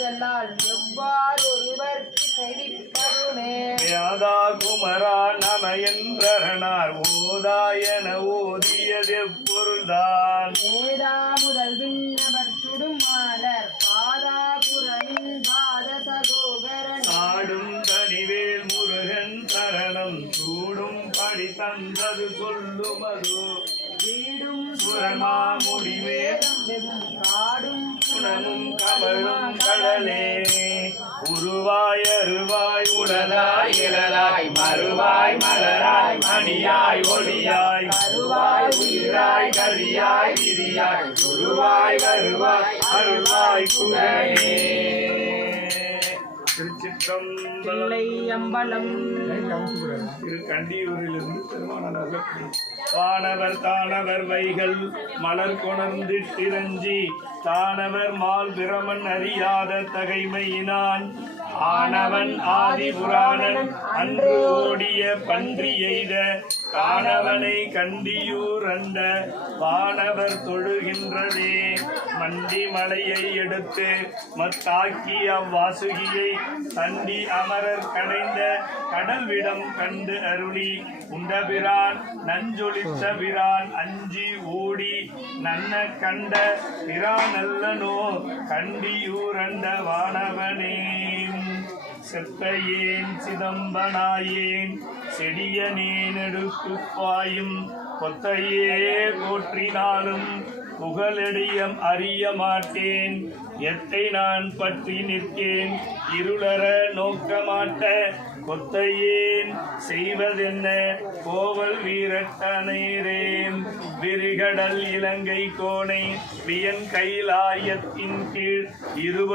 ஆறுதலால் எவ்வாறு ஒருவர்க்கு செய்விப்பதுமே. யாதா குமரா நம என்றனார் ஓதாயன ஓதியது பொருள்தான். வேதா முதல் விண்ணவர் சுடும் மாலர் பாதா புறமின் பாத சகோகரன் சாடும் தனிவேல் முருகன் சரணம் சூடும் படி தந்தது சொல்லுமது. வீடும் சுரமா முடிவே காடும் குணமும் கமழும் கடலே. உருவாய் அருவாய் உடலாய் இழலாய் மறுவாய் மலராய் மணியாய் ஒளியாய் கருவாய் உயிராய் கரியாய் விதியாய் குருவாய் வருவாய் அருள்வாய் குகனே. அம்பலம் திரு கண்டியூரிலிருந்து பெருமானார் வானவர் தானவர் வைகள் மலர் கொணர்ந்திட்டிரஞ்சி தானவர் மால் பிரமன் அறியாத தகைமையினான் ஆனவன் ஆதி புராணன் அன்று ஓடிய பன்றி எய்த காணவனை கண்டியூர் அண்ட வானவர் தொழுகின்றதே. மண்டி மலையை எடுத்து மத்தாக்கி அவ்வாசுகியை தண்டி அமரர் கடைந்த கடல்விடம் கண்டு அருளி உண்டபிரான் நஞ்சொலித்த பிரான் அஞ்சி ஓடி நன்ன கண்ட பிரானல்லனோ கண்டியூரண்ட வானவனே. செத்தையேன் சிதம்பனாயேன் செடியனேன் எடுத்துப்பாயும் கொத்தையே போற்றினாலும் புகழடியம் அறிய மாட்டேன். எத்தை நான் பற்றி நிற்கேன் இருளற நோக்க மாட்ட கொத்தையேன் செய்வதென்ன கோவல் வீரட்டனேரேம். விரிகடல் இலங்கை கோணை வியன் கைலாயத்தின் கீழ்